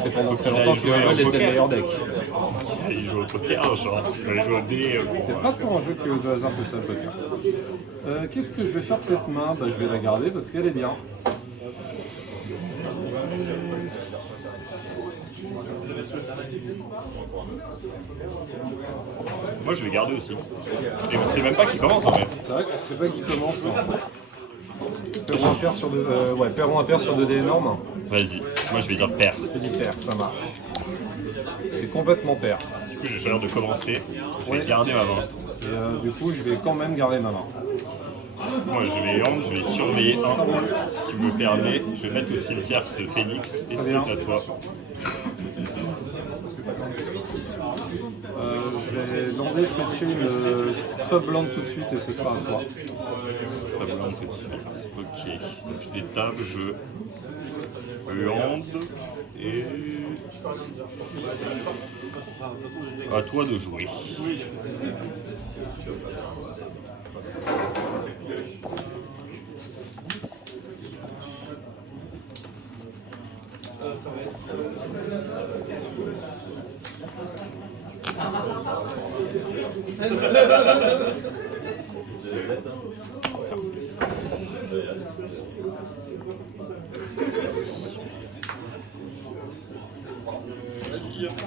C'est pendant très longtemps que Level était le meilleur deck. Il joue au poker, genre, il joue au dé. C'est pas tant un jeu que de hasard que ça, le poker. Qu'est-ce que je vais faire de cette main? Bah, je vais la garder parce qu'elle est bien. Moi je vais garder aussi. Et vous savez même pas qui commence en fait. C'est vrai que je sais pas qui commence. Hein. Perron impair sur 2 perron impair sur 2 dés énormes. Vas-y, moi je vais dire pair. Je dis pair, ça marche. C'est complètement pair. Du coup j'ai choisi de commencer. Je vais Ouais. garder ma main. Et du coup, je vais quand même garder ma main. Moi je vais hand, je vais surveiller un. Si tu me permets, je vais mettre au cimetière ce phénix et c'est bien. à toi. Je vais lander, fetcher une Scrubland tout de suite et ce sera à toi. Pas blanc tout de suite. Ok. Donc je détape, je hand et. À toi de jouer.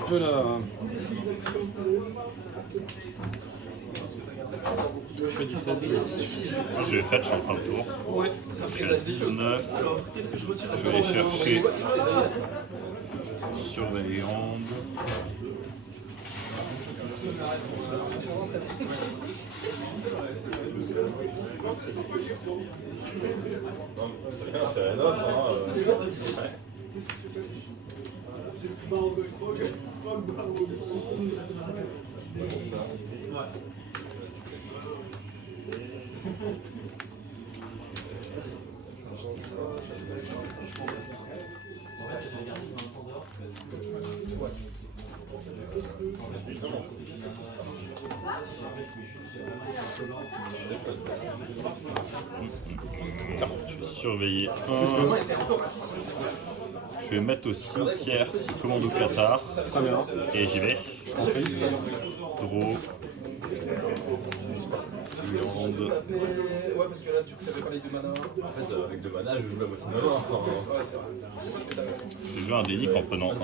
Voilà. Je fais 17. Je vais fetch en fin de tour. Ouais. Je suis à 19. Je vais aller chercher surveillante. Je vais surveiller un. Je vais mettre au cimetière ce commando Qatar. Très bien. Et j'y vais. Je t'en prie. Draw. Hand. Ouais, parce que là, du coup, t'avais parlé de mana. En fait, avec 2 mana, je joue la moitié de ma main. Enfin, ouais, c'est vrai. Je vais jouer un délic en prenant un.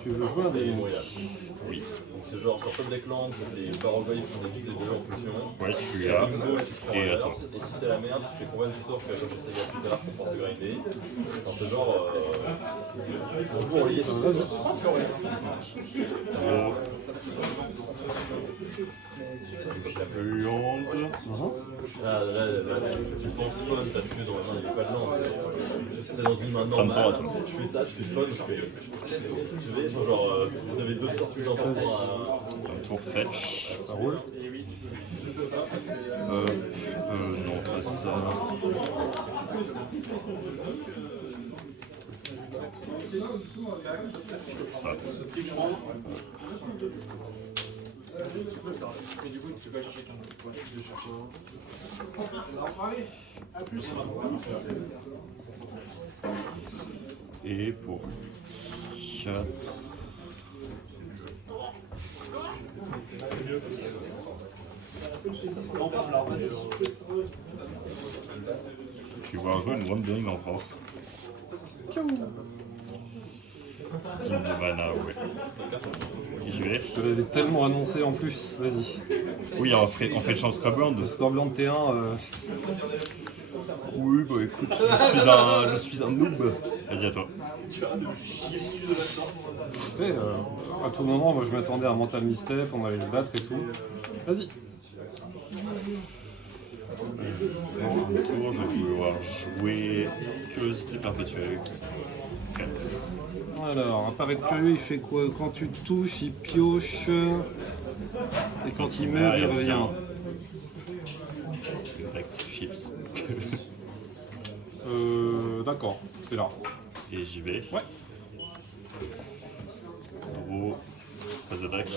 Tu veux jouer un des... Oui. Donc c'est genre sur top deck land, les Barogoyes qui font des vies de 2 en pulsion. Ouais, tu as. Bingo, tu prends Et un attends. et si c'est la merde, tu fais combien de tours que j'ai essayé tout à l'heure pour pouvoir te grinder. Enfin, c'est genre. On joue en lié. Draw. Hand. Là, tu penses fun parce que dans la main il n'y a pas de land. C'est dans une main Fin de tour à normale. toi. Je fais ça, je fais fun, je fais. Tu sais, genre, vous avez 2 sortes plus importantes à. Un tour fetch. Ça roule. Non, pas ça. Ça. Et pour 4. Tu vas jouer une Wandering Emperor. 10 de mana, ouais. J'y vais. Je te l'avais tellement annoncé en plus. Vas-y. Oui, on fait de chance Scrubland. Le Scrubland T1... Oui, bah écoute, je suis un noob. Vas-y, à toi. Après, à tout moment, moi je m'attendais à un mental misstep, on allait se battre et tout. Vas-y. En un tour, je vais pouvoir jouer Curiosité perpétuelle. 4. Alors, apparaître curieux, il fait quoi? Quand tu touches, il pioche. Et quand il meurt, il revient. Exact, chips. D'accord, c'est là. Et j'y vais. Ouais. Draw. Phase d'attaque.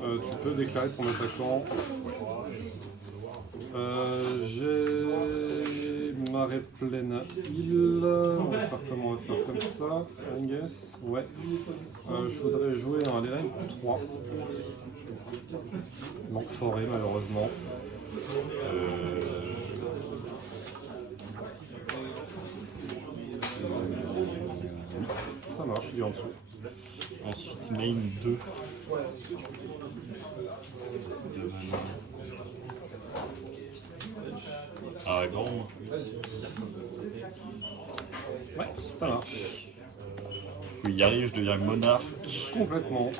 Tu peux déclarer ton attaquant. J'ai marée pleine île. On va faire comment? On va faire comme ça, I guess. Ouais. Je voudrais jouer un Leyline pour 3. Manque forêt malheureusement. Ça marche, il est en dessous. Ensuite, main 2. Ah, grand. Ouais, ça marche. Oui, il arrive, je deviens monarque. Complètement.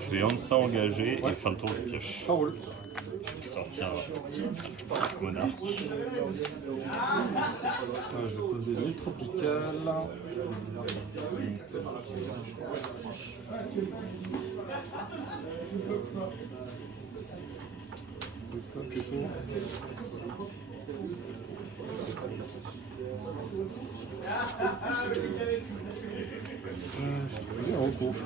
Je vais Hansa engager et fin de tour, je pioche. Ça roule. Je vais sortir un petit monarque. Je vais poser l'île tropicale. Comme ça plutôt. Je te faisais un recours.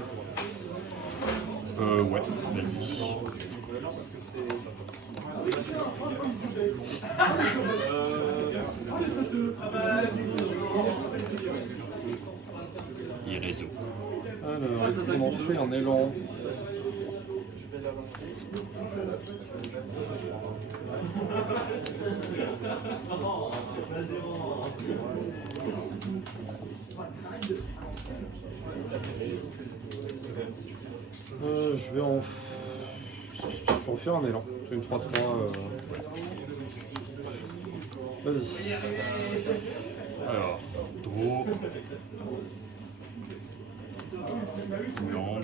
Ouais, vas-y. Il réseau. Alors, est-ce qu'on en fait un élan? Je vais en faire un élan. J'ai une 3-3. Vas-y. Alors, draw. Land.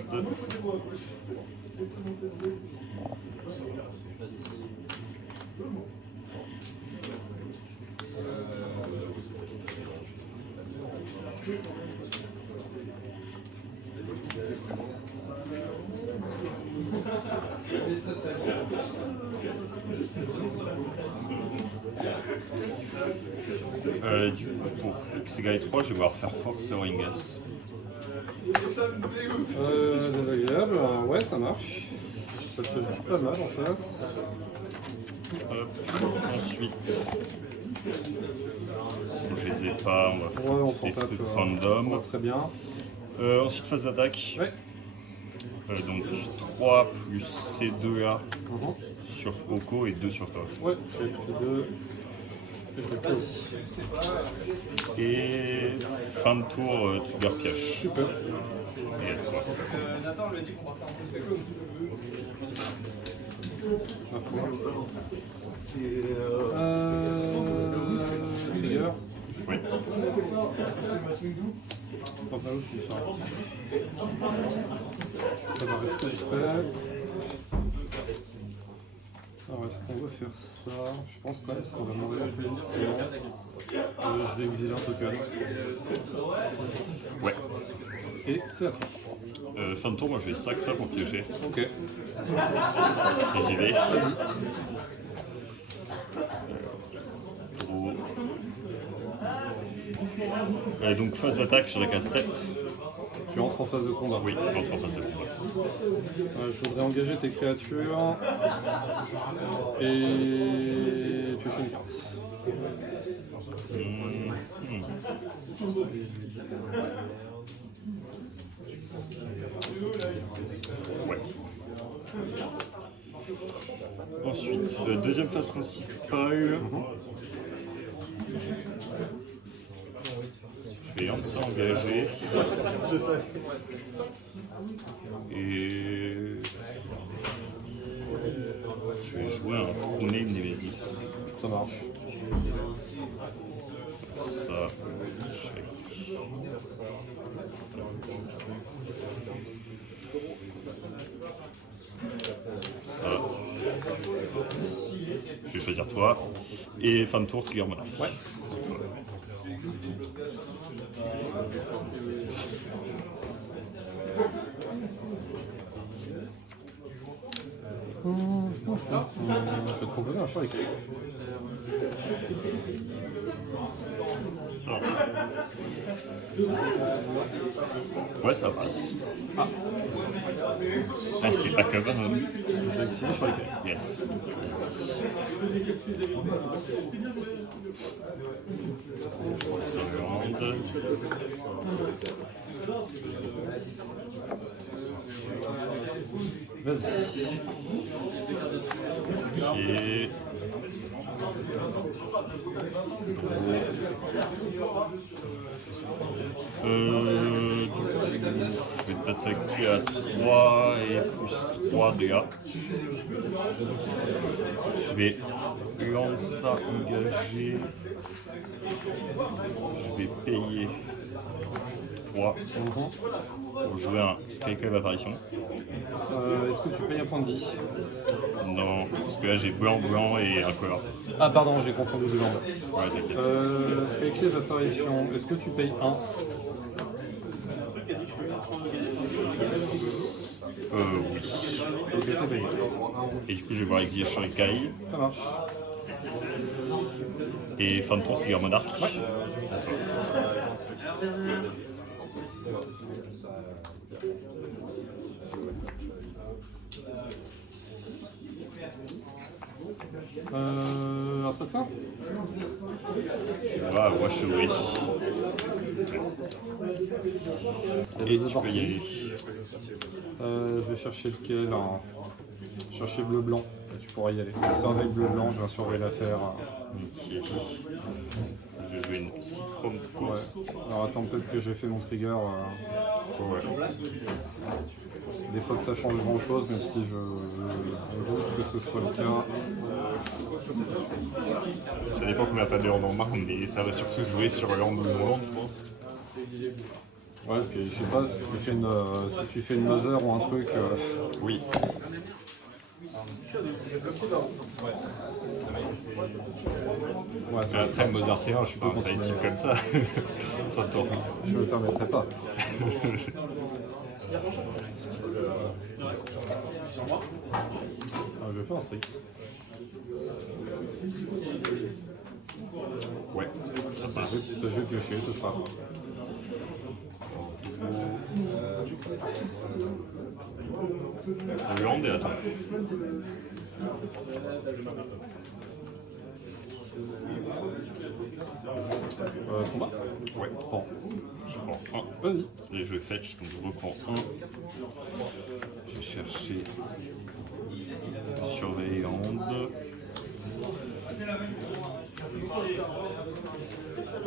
Du coup, pour X égale 3, je vais devoir faire Force Ringas. Désagréable, ouais, ça marche. Ça pioche pas mal en face. Hop. Ensuite, je les ai pas, on va faire Ouais, on des s'en tape. trucs random. Ouais, très bien. Ensuite, phase d'attaque. Ouais. Donc 3 plus C2A Mhm. sur Oko et 2 sur toi. Ouais, j'ai pris 2. Et je l'ai pris aussi. Et fin de tour, trigger pioche. Super. Et à toi. Nathan lui a dit qu'on partait en plus avec eux. Ma foi. Trigger. Oui. Pas mal aussi ça. Ça va rester du 7. Alors est-ce qu'on va faire ça? Je pense quand même qu'on va mourir plus vite sinon. Je vais exiler un token. Ouais. Et c'est à toi. Fin de tour, moi je vais sac ça pour piocher. Ok. Et j'y vais. Vas-y. Donc phase d'attaque, je dirais qu'à 7. Tu entres en phase de combat. Oui, je rentre en phase de combat. Je voudrais engager tes créatures et piocher une carte. Ouais. Ensuite, deuxième phase principale. Je vais Hansa engager. Et je vais jouer un Trôné Nemesis. Ça marche. Ça, check. Ça. Je vais choisir toi. Et fin de tour, trigger monarque. Ouais. Je vais te proposer un choix écrit. Ouais, ça passe. Ah, Ah, c'est pas comme je l'ai activé sur l'écran. Yes. Seconde. Vas-y. Et... Du coup, je vais t'attaquer à 3 et plus 3 dégâts. Je vais lancer ça engagé. Je vais payer 3 pour jouer un Skyclave apparition. Est-ce que tu payes un point de vie? Non, parce que là j'ai blanc, blanc et un color. Ah pardon, j'ai confondu deux langues. Ouais, t'inquiète. Skyclave apparition, est-ce que tu payes 1? Oui. Ok, c'est payé. Et du coup, je vais voir Exil Shurikai Ça marche. et fin de tour Trigger Monarch. Ouais. Instruction? Tu vas Wash Away. Et tu peux y aller. Je vais chercher lequel hein. Chercher bleu-blanc. Tu pourras y aller. Surveille bleu-blanc, je vais surveiller l'affaire. Ok. Je vais jouer une Psychrome Ouais. Coast. Alors attends, peut-être que j'ai fait mon trigger. Ouais. Des fois que ça change grand chose, même si je doute que ce soit le cas. Ça dépend combien t'as de hand en main, mais ça va surtout jouer sur le hand ou le hand, je pense. Ouais, puis je sais pas, si tu fais une mother ou un truc. Oui. Ouais, C'est un très mozartien, je suis pas un side type comme ça. Ça tourne. Je me permettrai pas. Je vais faire un Strix. Ouais, ça passe. Je vais piocher, ce sera. Le hand et attends. Combat? Ouais. Bon, Je prends 1. vas-y. Et je fetch, donc je reprends 1. Je vais chercher surveiller hand.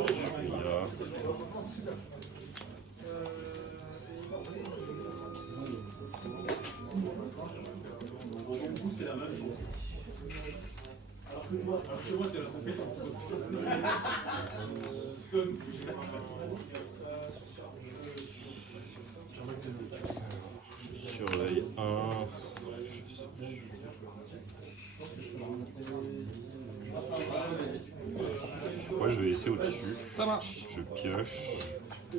Celui-là. Je surveille 1. Ouais, je vais laisser au-dessus. Ça marche. Je pioche. Je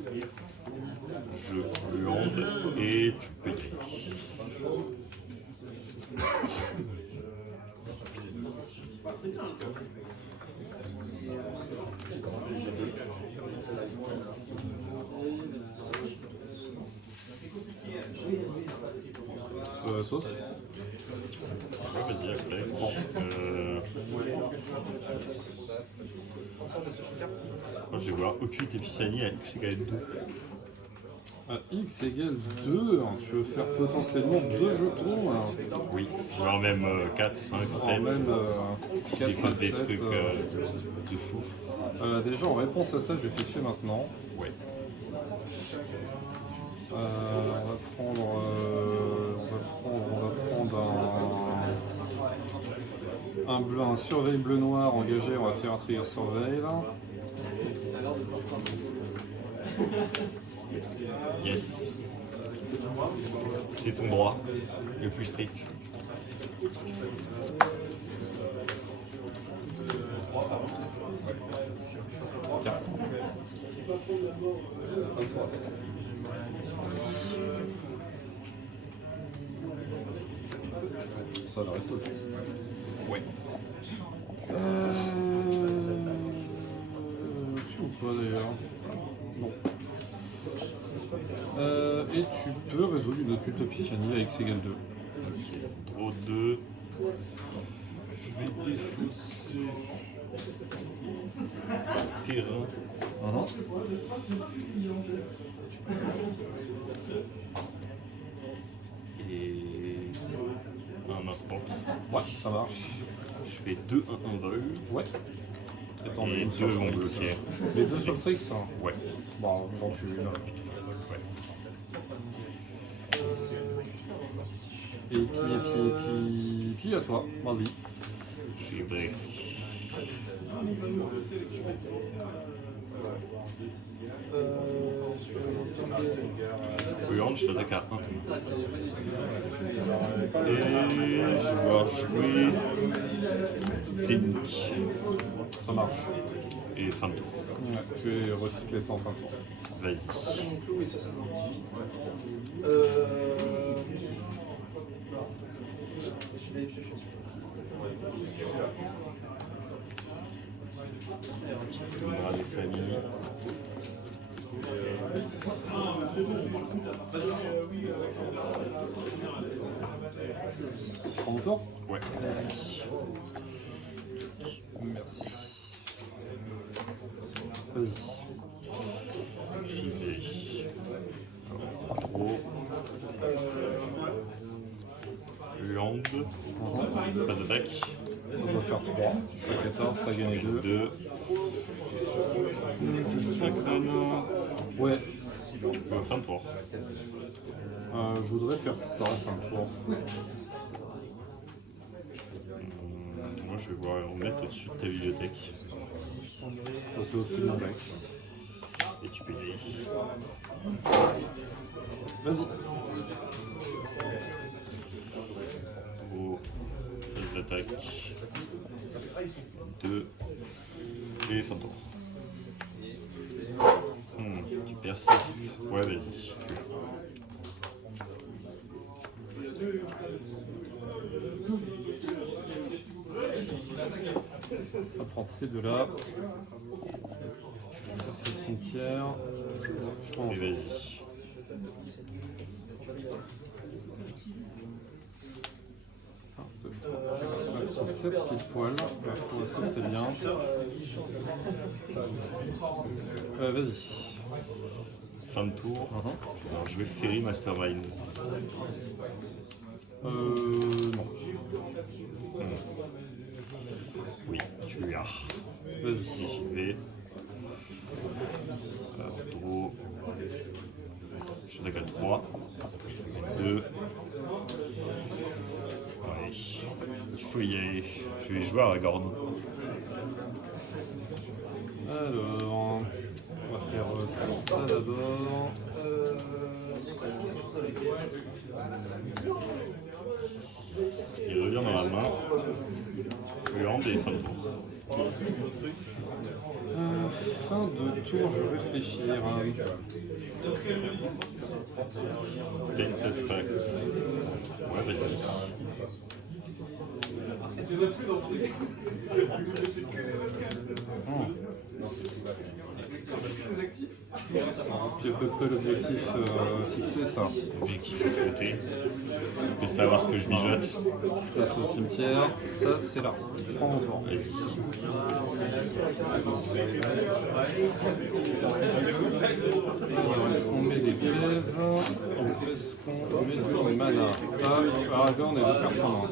lande et tu peux y aller. Sauce. Ouais, vas-y, après. Je vais voir Occulte Epiphanie à X égale 2. À X égale 2, tu veux faire potentiellement 2 jetons. Oui, voire même 4, 5, 7. Même 4, Des 5, des 7. trucs de fou. Déjà, en réponse à ça, je vais fetcher maintenant. Ouais. On va prendre un bleu, un surveil bleu noir engagé. On va faire un trigger surveil là. Yes. C'est ton droit, le plus strict. Tiens. Ça va rester au-dessus. Ouais. Dessus ou pas d'ailleurs? Non. Et tu peux résoudre une occulte épiphanie avec Segal 2. Ok, draw 2. Je vais défausser terrain. Et un instant. Ouais, ça marche. Je fais 2-1-1 vol. Ouais. Attends, Et une 2 sur vont Strix. bloquer. Les deux sur Strix, hein. Ouais. Bon, j'en tue une. Ouais. Et puis à toi, vas-y. J'ai vrai. Ruande, je t'attaque à 1. Et je vais devoir jouer technique. Ça marche. Et fin de tour. Ouais, je vais recycler ça en fin de tour. Vas-y. Le bras des familles. Je prends mon tour? Ouais. Merci. Vas-y. J'y vais. Draw. Land. Phase d'attaque. Ça doit faire 3. Je suis à 14, t'as gagné 2. 2. 5 mana. Ouais, Fin de tour. je voudrais faire ça en fin de tour. Moi je vais voir en mettre au-dessus de ta bibliothèque. Ça c'est au-dessus de mon deck. Et tu peux y aller. Vas-y. Au phase d'attaque. 2. Et fin de tour. Tu persistes. Ouais, vas-y. Tue. On va prendre ces deux-là. C'est cimetière. Je prends Et vas-y. 5, 6, 7 pile poil. C'est très bien. Vas-y. Fin de tour. Alors, je vais Ferry Mastermind. Non. Oui, tu as. Vas-y. J'y vais. Alors, draw. J'attaque à 3. 2. Ouais. Il faut y aller. Je vais jouer à Aragorn. Alors, on va faire ça d'abord. Il revient dans la main. Ruande et fin de tour. Fin de tour, je vais réfléchir. Painted Pact. Ouais, vas-y. Puis à peu près l'objectif fixé, ça. Objectif escompté. De savoir ce que je mijote. Ça c'est au cimetière, ça c'est là. Je prends mon tour. Vas-y. Alors, est-ce qu'on met des glaives ou est-ce qu'on met du mana? Aragorn et deux cartes en main.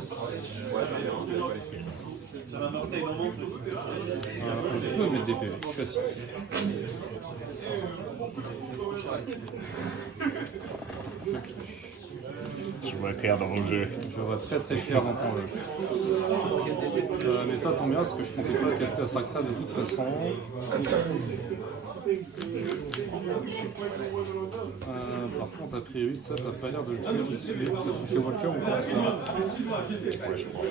Yes. Je peux mettre des PV, je suis à 6. Tu vois clair dans mon jeu. Je vois très très clair dans ton jeu. Mais ça tombe bien parce que je comptais pas caster Atraxa de toute façon. Par contre, a priori, ça t'as pas l'air de le tuer tout de suite. Ça touche les walkers ou pas ça? Ouais, je crois.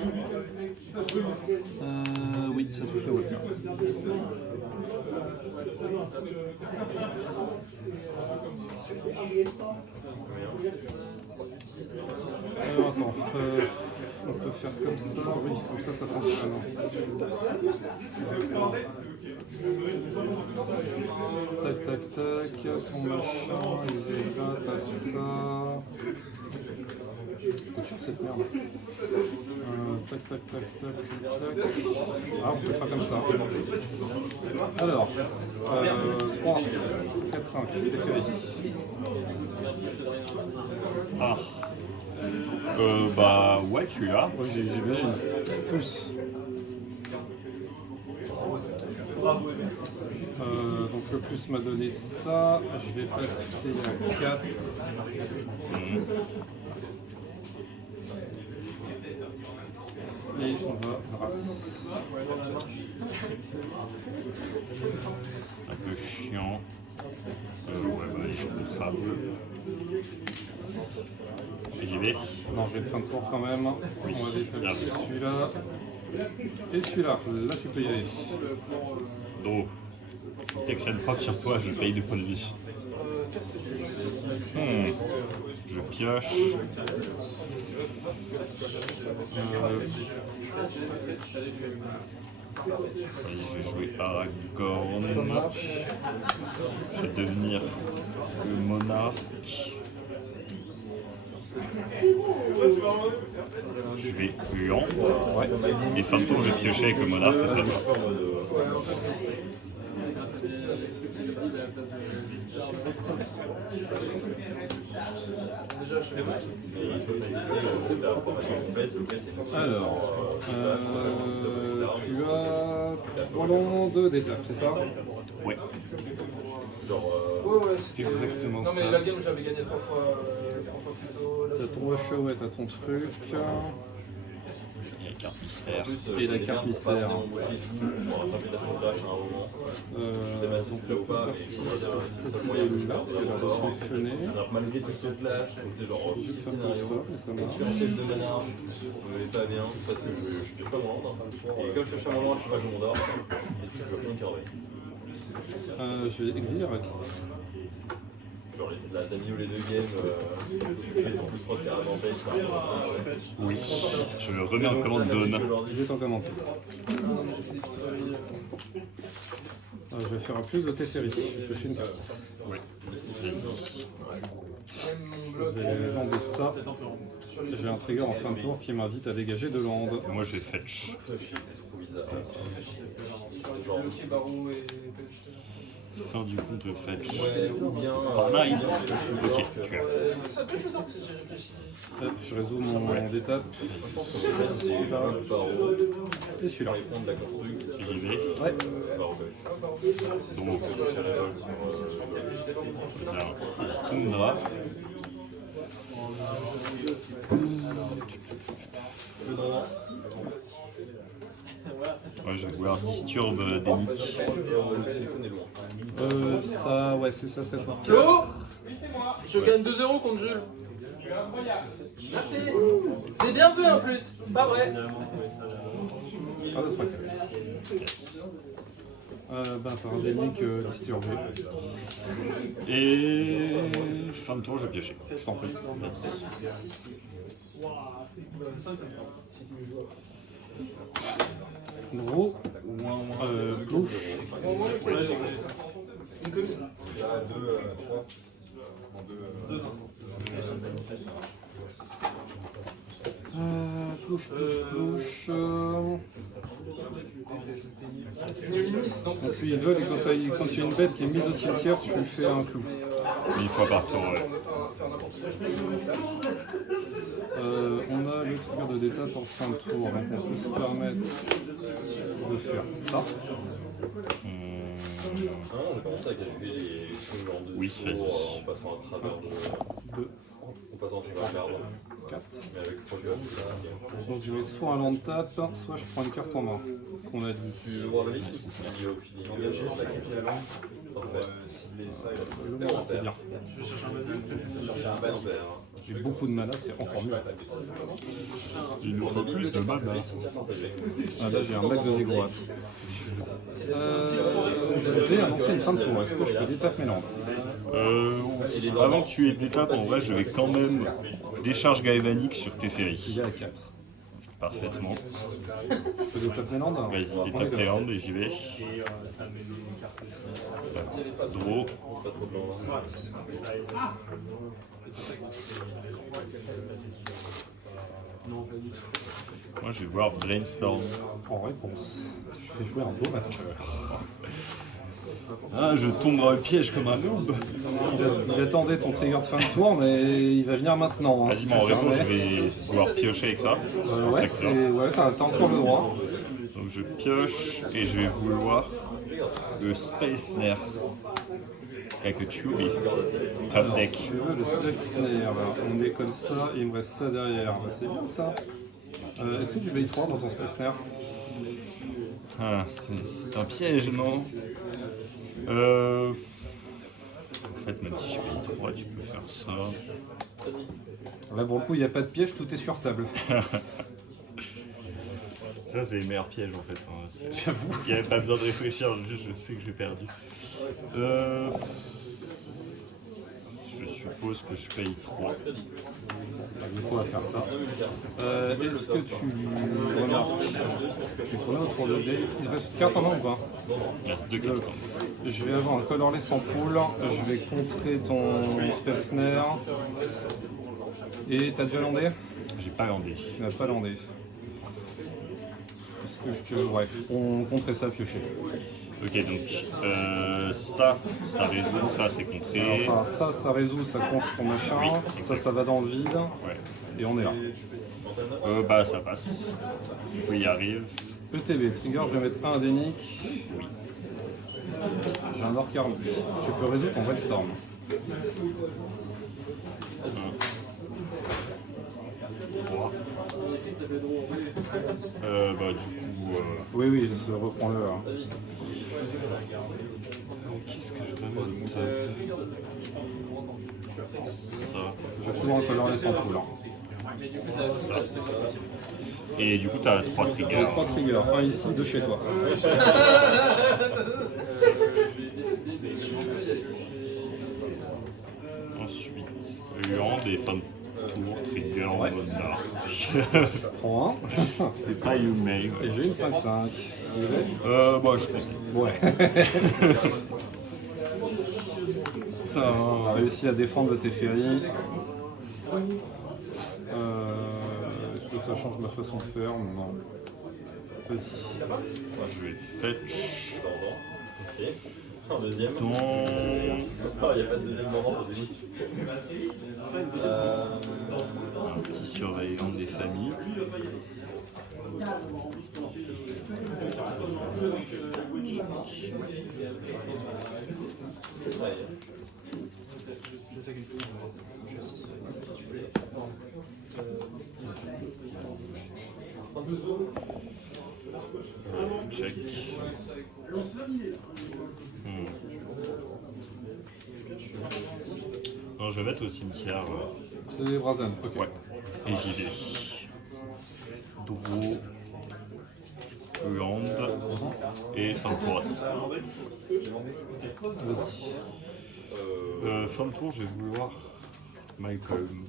Oui, ça touche les walkers. Alors attends, on peut faire comme ça, oui, comme ça fonctionne. Tac, tac, tac, ton machin, les ébats, t'as ça. Coûte cher cette merde. Tac, tac, tac, tac, tac. Ah, on peut faire comme ça. Alors, 3, 4, 5, t'es fait. Ah. Bah ouais, tu l'as. Ouais, j'imagine. Plus. Donc le plus m'a donné ça. Je vais passer à 4. Et on va grâce. C'est un peu chiant. Ouais, bah, il faut trap. J'y vais. Non, je vais te faire un tour quand même. On va détacher celui-là. Et celui-là. Là, tu peux y aller. Donc, dès que ça le frappe sur toi, je paye 2 points de vie. Je pioche. Je vais jouer Aragorn. Ça marche. Je vais devenir le monarque. Je vais Huan. Ouais. Et fin de tour, je vais piocher avec le monarque. Ça va. Alors, tu as 3 landes d'étape, c'est ça? Ouais. Ouais, C'est exactement non, ça. mais la game, j'avais gagné 3 fois plus tôt. T'as ton rush, ouais, t'as ton truc. Et la carte mystère. Et la carte mystère. Donc on peut partir sur cette idée-là, qui a l'air de fonctionner. Malgré tout ce clash, c'est genre Je vais faire comme ça, et ça marche. je suis en chef de mana, je vais pas bien parce que je fais pas mon land. Et comme je fais mon land, je fais pas mon d'or. Et je peux rien carrer. Je vais exiler avec. Genre, t'as mis où les 2 games, ils sont plus proches carrément base. Oui. Je le remets en commande zone. Je vais t'en commenter. Je vais faire un plus de Teferi. Je vais piocher une carte. Oui. Je vais lander ça. J'ai un trigger en fin de tour qui m'invite à dégager 2 landes. Moi, je vais fetch. Bloqué barreau et Faire du coup de fetch. Ou bien. Ah, nice. Ok, tu as. ça peut jouer donc si j'ai réfléchi. Hop, je résous mon d'étape. Et celui-là. J'y vais. Ouais. Donc, Tundra. Ouais, je vais vouloir Disturb d'Enix. Ça, ouais, c'est ça, ça coûte 4. Flo, je gagne 2 € contre Jules. T'es bien vu en plus, c'est pas vrai. 1, 2, 3, 4. Yes. Ben, t'as un dénique disturbé. Et fin de tour, je vais piocher. Je t'en prie. Gros, bouche. Une commune. Plouche. Une luminis, donc ça Donc lui, ils veulent, et quand tu as une bête qui est mise au cimetière, tu lui fais un clou. Une fois par tour, ouais. faire n'importe quoi. On a le trigger de détape en fin de tour, donc on peut se permettre de faire ça. On a commencé à calculer les choses en 2 Oui, vas-y. en passant à travers de. 2, En passant à travers garde. 4. Mais avec Projet, tout ça. Donc je mets soit un land tap, soit je prends une carte en main, qu'on a dit. Tu veux voir la liste ou c'est lié au feeling engagé, sacrifier la lampe. Parfait. Le moment, c'est bien. Chercher un bel vert. J'ai beaucoup de mana, c'est encore mieux. Il nous faut plus de mana. Ah, là j'ai un max de Ziggurat. Je vais annoncer une fin de tour, est-ce que je peux détaper mes landes? Avant que tu aies d'étape, en vrai, je vais quand même décharge Gaevanic sur Teferi. Il est à 4. Parfaitement. Je peux détaper mes landes? Vas-y, On est détape comme tes ça. landes et j'y vais. Draw. Pas trop blanc. Moi, je vais voir Brainstorm. En réponse, je fais jouer un beau master. Ah, je tombe dans le piège comme un noob. Il attendait ton trigger de fin de tour, mais il va venir maintenant. Hein, Vas-y, si mais tu en réponse, je permets. vais pouvoir piocher avec ça. Ouais, ouais, t'as encore le droit. Donc je pioche et je vais vouloir le Space Snare avec le Tourist. Top deck. Tu veux le Space Snare, on met comme ça, et il me reste ça derrière. Bah, c'est bien ça. Est-ce que tu payes 3 dans ton Space Snare? Ah, c'est un piège, non? En fait, même si je paye 3, tu peux faire ça. Là, pour le coup, il n'y a pas de piège, tout est sur table. Ça, c'est les meilleurs pièges en fait. Hein. J'avoue. Il n'y avait pas besoin de réfléchir, juste je sais que j'ai perdu. Je suppose que je paye 3. Du coup, on va faire ça. Est-ce que tu. Voilà. Je vais tourner autour de dé. Il te reste une carte en main ou pas? Il reste 2 cartes. Je vais avoir un colorless sans pool. Je vais contrer ton spell snare. Et t'as déjà landé? J'ai pas landé. Tu n'as pas landé. Est-ce que je peux. Bref, on contrait ça piocher. Ok, donc ça résout, ça c'est contré. Enfin, ça résout, ça contre ton machin. Oui, ça va dans le vide. Ouais. Et on est là. Bah ça passe. Oui, il arrive. ETB, trigger, je vais mettre un dénic. Oui. J'ai un orc armé. Tu peux résoudre ton Brainstorm. Bah du coup, Oui, reprends-le. Hein. qu'est-ce que je remonte? Ça, J'ai toujours un colorless sans pool. Hein. ça. Et du coup, t'as 3 J'ai triggers. 3 triggers, un ici, 2 chez toi. Ensuite, Land et fin de tour, trigger en mode dark. Je prends un. C'est pas you may. Et j'ai une 5-5. Bah je pense que. Ouais. On a réussi à défendre le Teferi. Est-ce que ça change ma façon de faire? Non. Vas-y. Je vais fetch. Ok. En deuxième. Ton. Ah, il n'y a pas de deuxième moment pour des Un petit surveillant des familles. Check. Non, je vais mettre au cimetière. C'est des Brazen, ok. Ouais. Et j'y vais. Draw. Land. Et fin de tour à toi. Vas-y. Fin de tour, je vais vouloir Malcolm.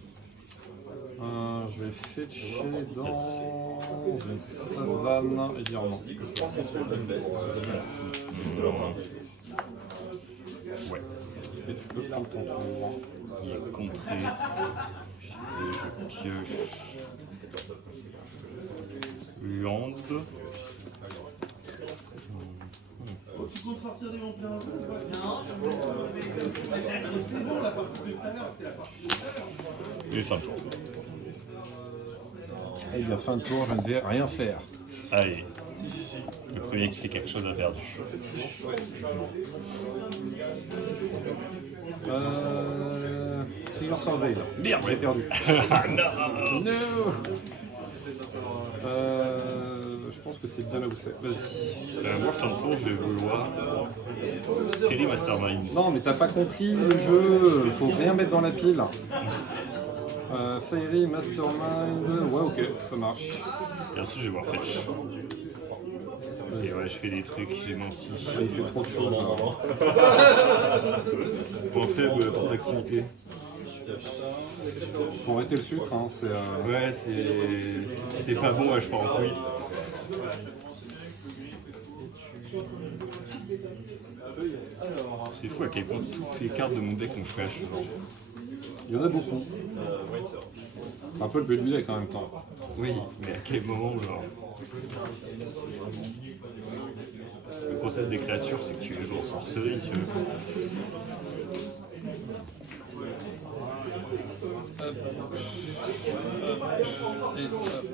Je vais fetcher dans une savane et dire non. Ouais. Et tu peux prendre ton tour. Il est contré. Et je pioche. Land. Et fin de tour. Eh bien, fin de tour, je ne vais rien faire. Allez. Le premier qui fait quelque chose a perdu. Trigger Surveil. Merde, j'ai perdu. Non. No. Je pense que c'est bien là où c'est. Vas-y. Moi, fin de tour, je vais vouloir Kerry Mastermind. Non, mais t'as pas compris le jeu. Faut rien mettre dans la pile. Fairy, Mastermind. Ouais, ok, ça marche. Et ensuite, je vais voir Fetch. Et ouais, je fais des trucs, j'ai menti. Il fait trop de choses. En faible, trop d'activité. Faut arrêter le sucre, hein, c'est... Ouais, c'est pas bon, ouais, je pars en couille. C'est fou à quel point toutes les cartes de mon deck ont flash. Genre. Il y en a beaucoup. C'est un peu le but du deck en même temps. Oui, mais à quel moment, genre. Le concept des créatures, c'est que tu les joues en sorcerie.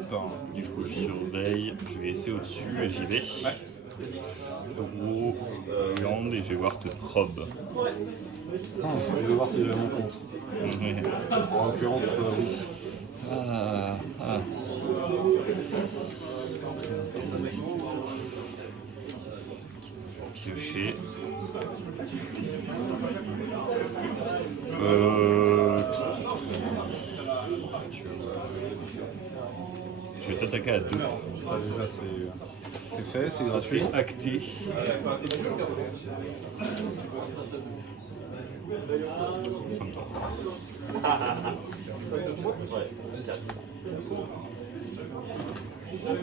Attends. Du coup, je surveille, je vais essayer au-dessus et j'y vais. Gros, land et je vais voir te probe. Je vais voir si j'ai mon compte. Ouais. En l'occurrence, oui. Piocher. Je vais t'attaquer à 2. Ça déjà c'est fait, c'est gratuit. C'est acté.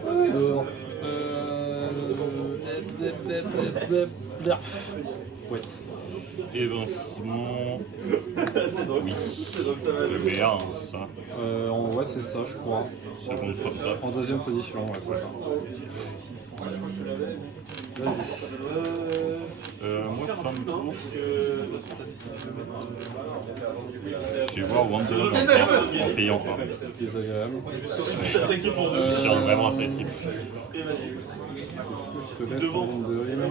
Fin de tour. Alors, ouais. Évincement. Oui. Je mets un, ça. Ouais, c'est ça, je crois. Seconde frappe tape. En deuxième position, ouais, c'est ça. Vas-y. Moi, fin de tour. Je vais voir Wanderer en payant pas. Désagréable. Je suis vraiment assez type. Est-ce que je te laisse en ligne de rime?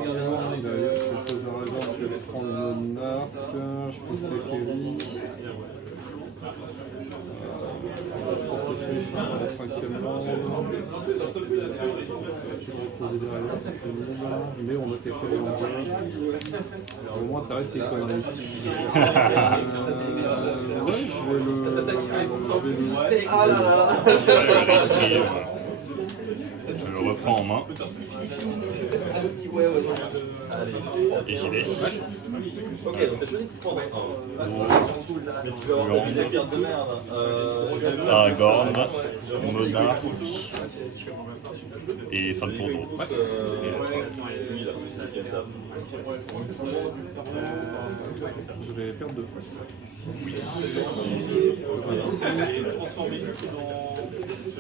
D'ailleurs, tu poses un réserve, tu vas prendre le arc. Je pose tes ferries. Je pense que je suis sur la 5e bande. Tu peux reposer derrière, c'est pénible. Mais on a tes ferries en deux. Alors, au moins, t'arrêtes tes conneries. Ouais, je vais le... Je le reprends en main. Et j'y vais. Ok, donc t'as choisi de prendre un. Mais tu vas avoir des cartes de merde. Aragorn, Monarch et fin de tour. Lui, il a pris 5e table. Je vais perdre 2.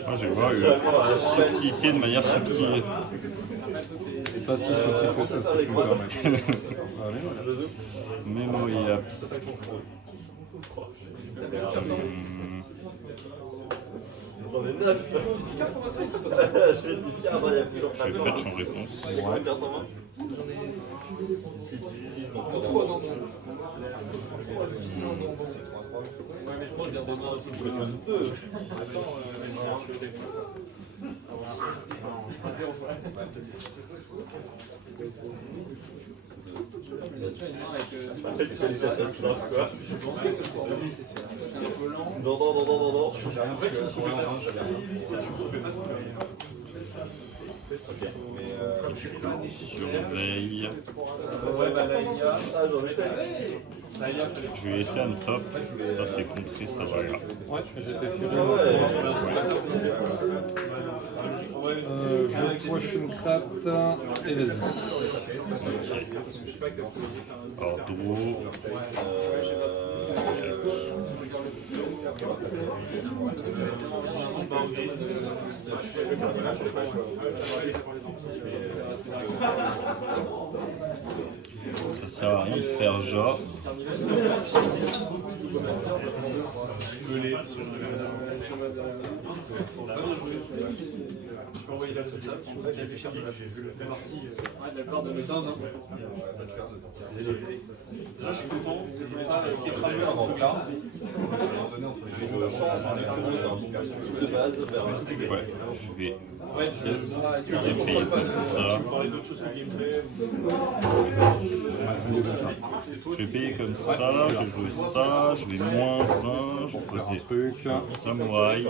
Moi, je vois une subtilité de manière subtile. C'est pas si subtil que ça, si je peux me permettre. Allez, voilà. Memory Lapse. J'en ai 9. Je vais te dire, il y a toujours Je vais fetch en réponse. combien de cartes en main? J'en ai 6, donc ça va. 3 dans le monde. Ouais, mais je crois que je les redonnerai aussi. Plus 2. Non. Surveille. Ah, j'en ai 7. Je vais laisser un top. Ça, c'est contré, ça va là. Ouais, j'étais furieux. Je poche une cratte et vas-y. Alors, draw. Ça sert à rien de faire genre. Je peux envoyer la sauce, tu peux réfléchir de la partie. Ouais, d'accord, de mes 15 ans. Là, je suis content, c'est tous les temps qui est frappé avant ça. Je change en type de base vers un type. Ouais, je vais Yes. payer comme ça. Ouais, c'est mieux comme ça. Je vais payer comme ça, je vais jouer ça, je vais moins 1, je vais Faire un poser truc. samouraï.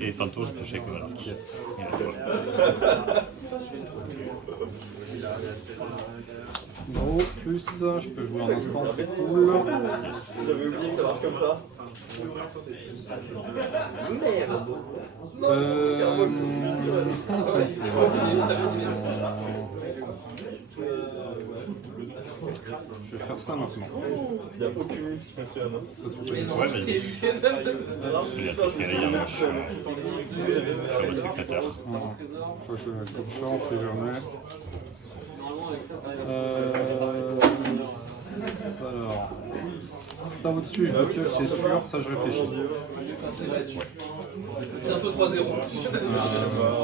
Et fin de tour, je pioche avec Monarch. Yes. Et voilà. Gros, plus, je peux jouer en instant, c'est cool. J'avais oublié que ça marche comme ça. Je vais faire ça maintenant. Il n'y a aucune ligne qui fonctionne. Ouais, vas-y. C'est la préférée, moi, je suis un bon spectateur. Faut que je le mette comme ça, on fait jamais. Alors, ça au-dessus, je le pioche, c'est sûr, ça je réfléchis. Bientôt 3-0.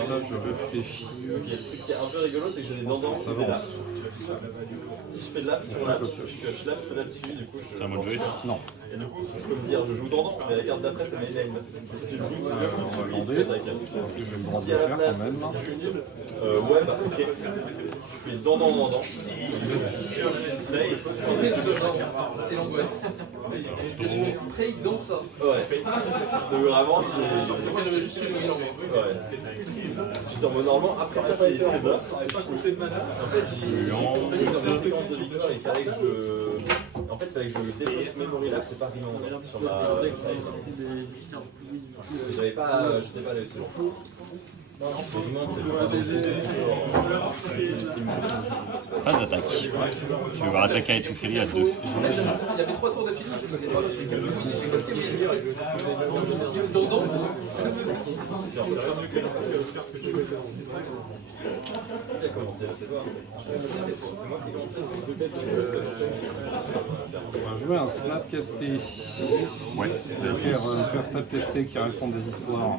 Ça je réfléchis. Ce qui est un peu rigolo, c'est que j'ai des tendances. Ça va en dessous. Si je fais de l'ap sur l'ap, je lap c'est là-dessus, du coup je. C'est à moi de jouer. Non. Et du coup, je peux me dire, je joue tendant, mais la carte d'après, c'est mes names. Si tu le joues, tu Hollandais. Parce que j'ai le droit de le faire quand même. ouais, bah ok. Je fais dendant. C'est l'angoisse. Je suis exprès dans ça. Ouais. Donc vraiment, c'est. Moi j'avais juste une en gros. Ouais. J'étais en mode normalement, après ça, c'est bon. En fait, j'ai conseillé dans la séquence de victoire et qu'il fallait que je. En fait, il fallait que je dépose Memory Lab, c'est pas Remand sur ma. J'étais pas allé sur. Remand, c'est le Phase d'attaque. Tu vas attaquer avec tout Ferry à 2. Il y avait 3 tours d'affilée, je ne sais pas. J'ai casté mes délires avec le Dandon. Qui a commencé là, c'est toi. C'est moi qui ai commencé. On va jouer un snap casté. Ouais. Le père snap casté qui raconte des histoires.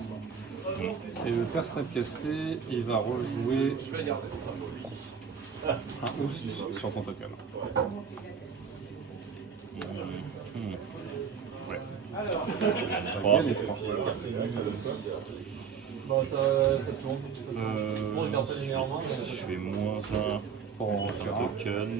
Et le père snap casté, il va rejouer un Oust sur ton token. Ouais. Ok, les 3. Bon, ça tourne. Bon, je garde pas les meilleurs mains. Je fais -1 Pour en un faire un. token.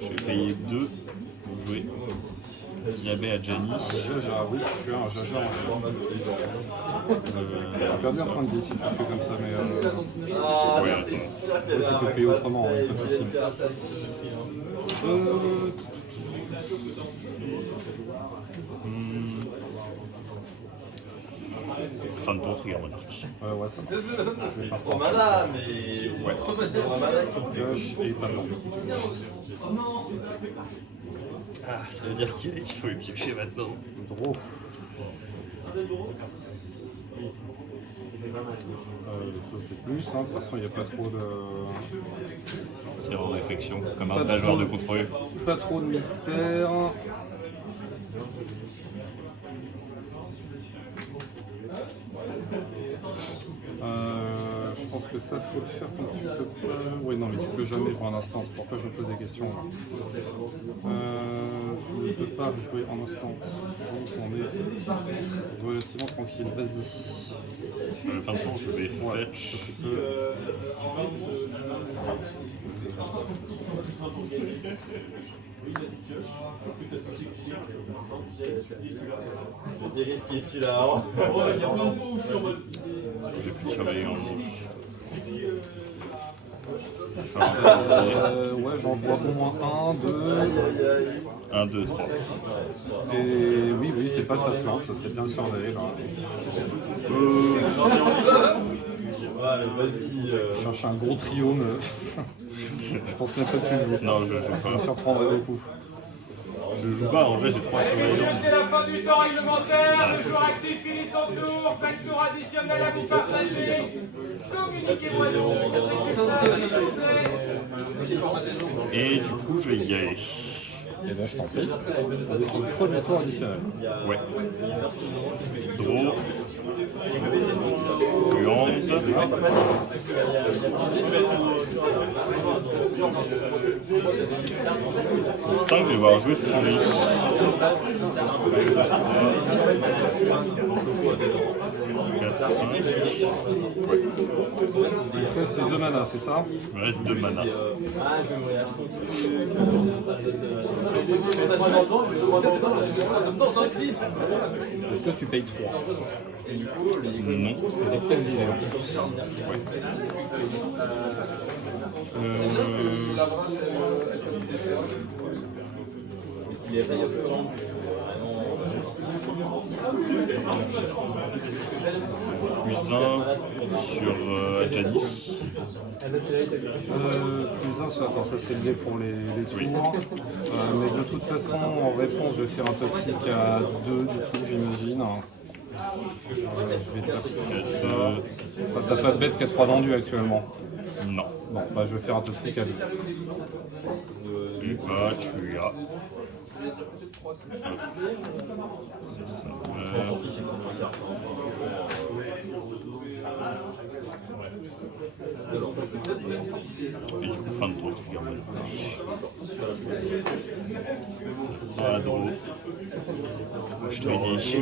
Je vais payer 2 pour jouer. Yabé à Gianni. Jaja, oui, tu as un Jaja en fait. Tu as perdu un point de vie si tu le fais comme ça, mais Ouais, attends. tu peux payer autrement, oui, pas de soucis. Fin de tour, trigger monarque. Ouais, ça marche. Je vais faire ça. Sans mana, mais. Ouais. Sans mana qui me fait. Pioche et pas blanc. Ah, ça veut dire qu'il faut les piocher maintenant. Draw. Ça c'est plus, hein. De toute façon il n'y a pas trop de. C'est en réflexion, comme Pas un trop. joueur de contrôle. Pas trop de mystère. Je pense que ça faut le faire tant que tu peux pas. Oui non mais tu peux jamais jouer en instant, c'est pourquoi je me pose des questions là. Tu ne peux pas jouer en instant. Donc on est relativement tranquille, vas-y. Fin de tour, je vais Ouais, fetch. ça tu peux. Il est risqué celui-là. Hein. J'ai plus surveillé en haut. Ouais, j'en vois au moins 1, 2. 1, 2, 3. Et oui, c'est pas le fast land, ça c'est bien surveillé là. Ouais, mais vas-y. Je cherche un gros trio, mais je pense même pas que tu le joues. Non, je joue Ça me pas. surprendrait beaucoup. Je joue pas, en vrai j'ai 3 surveillants. C'est la fin du temps réglementaire. Le joueur actif finit son tour. 5 tours additionnels à vous partager. Communiquez-moi donc. Et du coup, je vais y aller. Et ben je t'en prie. On est sur le premier tour additionnel. Ouais. Draw. Fluente. Pour 5, je vais devoir jouer Fury. 4, 5. Il te reste 2 manas, c'est ça? Il me reste 2 mana. Est-ce que tu payes 3? Non. C'est peut-être zéro. Plus 1 sur Adjani. Plus 1 sur... Attends, ça c'est le dé pour les tours. Mais de toute façon, en réponse, je vais faire un toxique à 2 du coup, j'imagine. Je vais taper ça. Enfin, t'as pas de bête qui a 3 vendus actuellement. Non. Bon, bah je vais faire un toxique à 2. Et bah tu as. Et du coup, fin de tour, tu gardes le tâche. Ça, draw. Je te dis.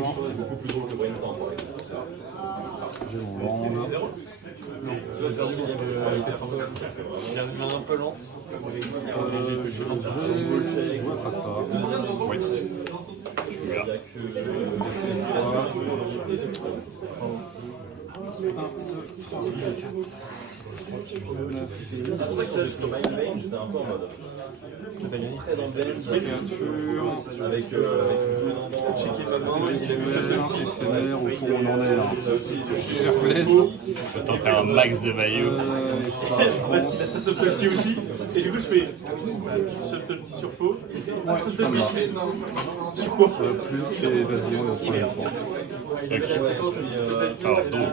J'ai mon land. Un peu lente. Je vais jouer à ça. Oui. Tu as. 1, 2, 3, 4, 5, 6, 7, 8, 9, 10. J'étais un peu en mode. Très dans le Créature. avec Éphémère, au fond on en est là. Faire plaisir. Je vais t'en faire un max de value. Et ça, je pense. Ça saute le petit aussi. Et du coup, je fais saute le petit sur faux. Ouais, Saute ça le me va. petit. Sur quoi Plus et vas-y, on est au troisième tour. Ok. Alors, donc,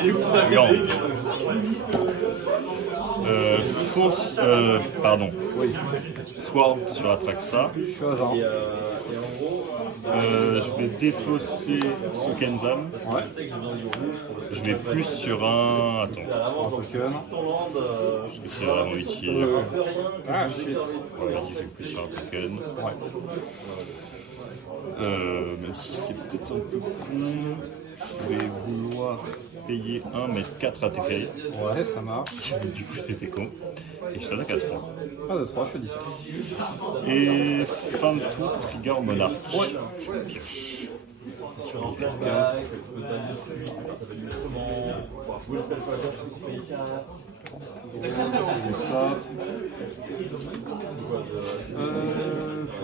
Et du coup, t'as Viande. Force. Pardon. Oui, Sword sur Atraxa. je suis à 20. Je vais défausser Sokenzam. Ouais, Je vais plus sur un. Attends, un token. est-ce que c'est vraiment utile? Ah shit. Ouais, vas-y, je vais plus sur un token. Ouais. Même si c'est peut-être un peu con, je vais vouloir payer 1, mettre 4 à Teferi. Ouais, ça marche. Du coup, c'était con. Et je t'attaque à 3. Ah, de 3, je te dis ça. Et fin de tour, trigger Monarch. Ouais. Je pioche. Sur un 4. C'est ça.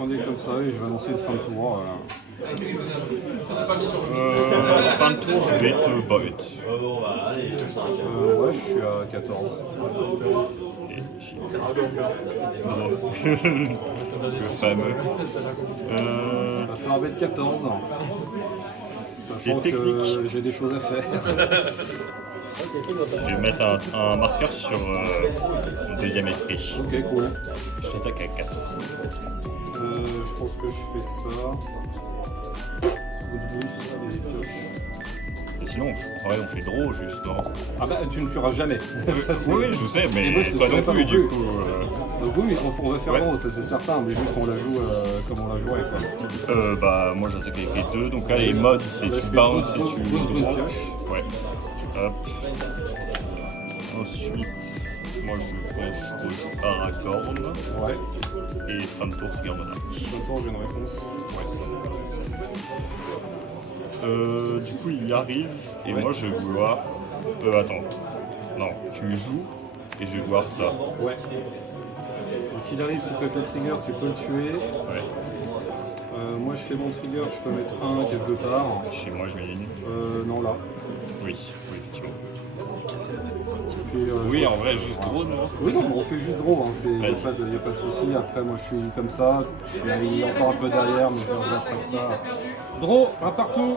On est comme ça et je vais annoncer une fin de tour. Fin de tour, je vais te bite. Ouais, je suis à 14. Et j'ai- Le fameux. Il va falloir mettre 14. C'est Sachant que technique. j'ai des choses à faire. Je vais mettre un marqueur sur mon deuxième esprit. Ok, cool. Je t'attaque à 4. Je pense que je fais ça. Boots et pioche. Et sinon, en vrai, on fait draw juste, non? Ah bah tu ne tueras jamais. Ça, c'est- Oui, je sais, mais Et moi, je te toi tuerai non pas plus, non du plus. coup. Donc oui, on va faire Ouais. gros, ça c'est certain, mais juste on la joue comme on la jouerait quoi. Bah, moi j'attaque avec les deux, donc là, les modes, c'est Là, je tu fais bounce et boost, tu boost, boost, draw. pioche. Ouais. Hop. Ensuite, moi je pose Aragorn. Ouais. Et fin de tour, trigger Monarch. Sur le tour j'ai une réponse. Du coup, il y arrive, et Ouais. moi je vais vouloir. Attends. Non, tu joues, et je vais voir ça. Ouais. Donc il arrive sous le trigger, tu peux le tuer. Ouais. Moi je fais mon trigger, je peux mettre un quelque part. Chez moi, je mets Non là. Oui, effectivement. Puis, Oui, je- en vrai, juste draw, non? Oui, non, mais on fait juste draw, hein. Il n'y a, Vas-y. pas de souci. Après, moi je suis comme ça, je suis encore un peu derrière, mais je vais remettre ça. Draw, un partout.